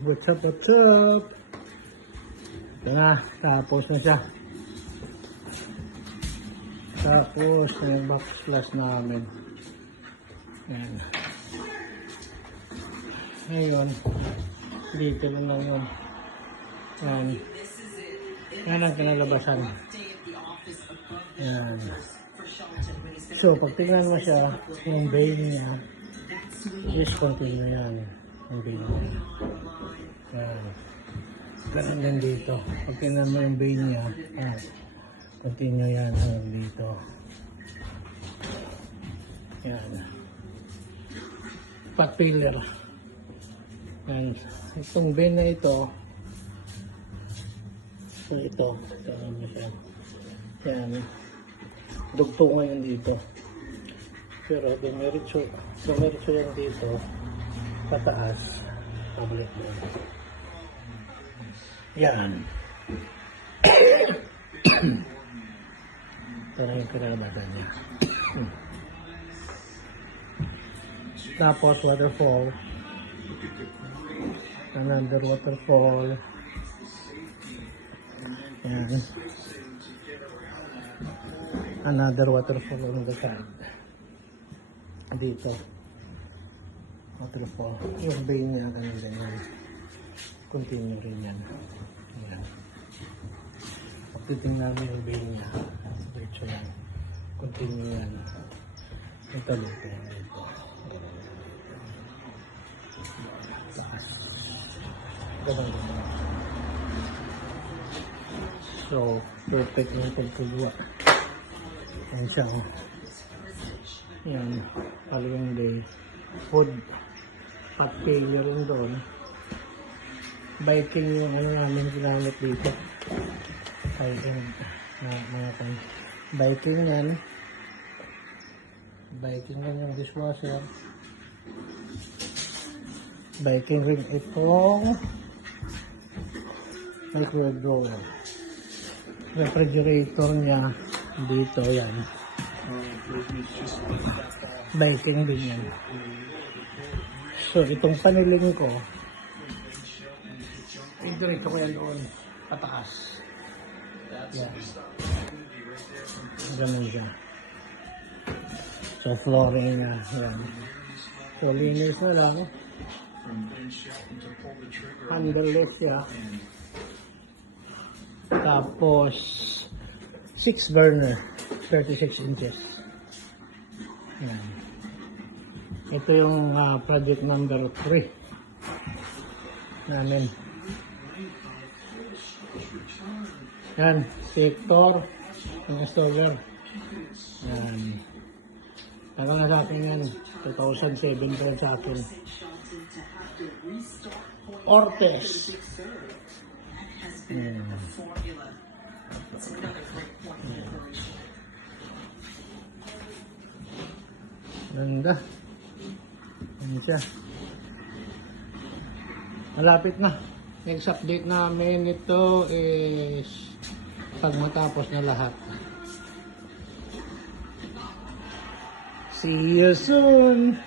What's up, what's up? Ito na, tapos na siya. Tapos na yung box plus namin. Ayan. Ngayon, dito na lang yun. Ayan. Yan ang kinalabasan. Ayan. So, pag tingnan mo siya, yung vein niya, just continue yan. Yung vein niya. Ayan. Ganun din dito. Pag tingnan mo yung vein niya, ayan. Continue yan hanggang dito. Ayan. Fat pillar. Ayan. Itong vein na ito, so ito mo siya. Ayan. Dugtungan yan dito. Pero dumiretso yan dito. Pataas. Pabalik mo. Yan. Ito na yung kinalabasan niya. Tapos waterfall. Another waterfall. Yan. Another waterfall on the side. Dito. Waterfall. Yung vein niya ganun din yan. Continue rin yan. Yan. Pagtitingnan namin yung vein niya. Diretso yan. Continue yan. Ito dito yan. Dito. Taas. Ganun. So, perfect yung pagkagawa. Yan siya, oh. Yan. Following day. Food. Fat failure rin doon. Biking yung ano namin ginamit dito. Biking. Mga kan. Biking yan. Biking yan yung dishwasher. Biking rin itong microwave drawer. Refrigerator niya dito yan. Biking din yan. So itong paniling ko, diretso ko yan doon pataas. Yan. Ganun siya. So flooring niya. Yan. So linis na lang. Handleless siya. Tapos 6 burner, 36 inches. Yan. Ito yung project number 3 namin. Yan, sector installer. Yan. Tagal na sa akin yan. 2007 pa sa akin. Ortes. Ganda. Ano siya? Malapit na. Next update namin ito is pag matapos na lahat. See you soon!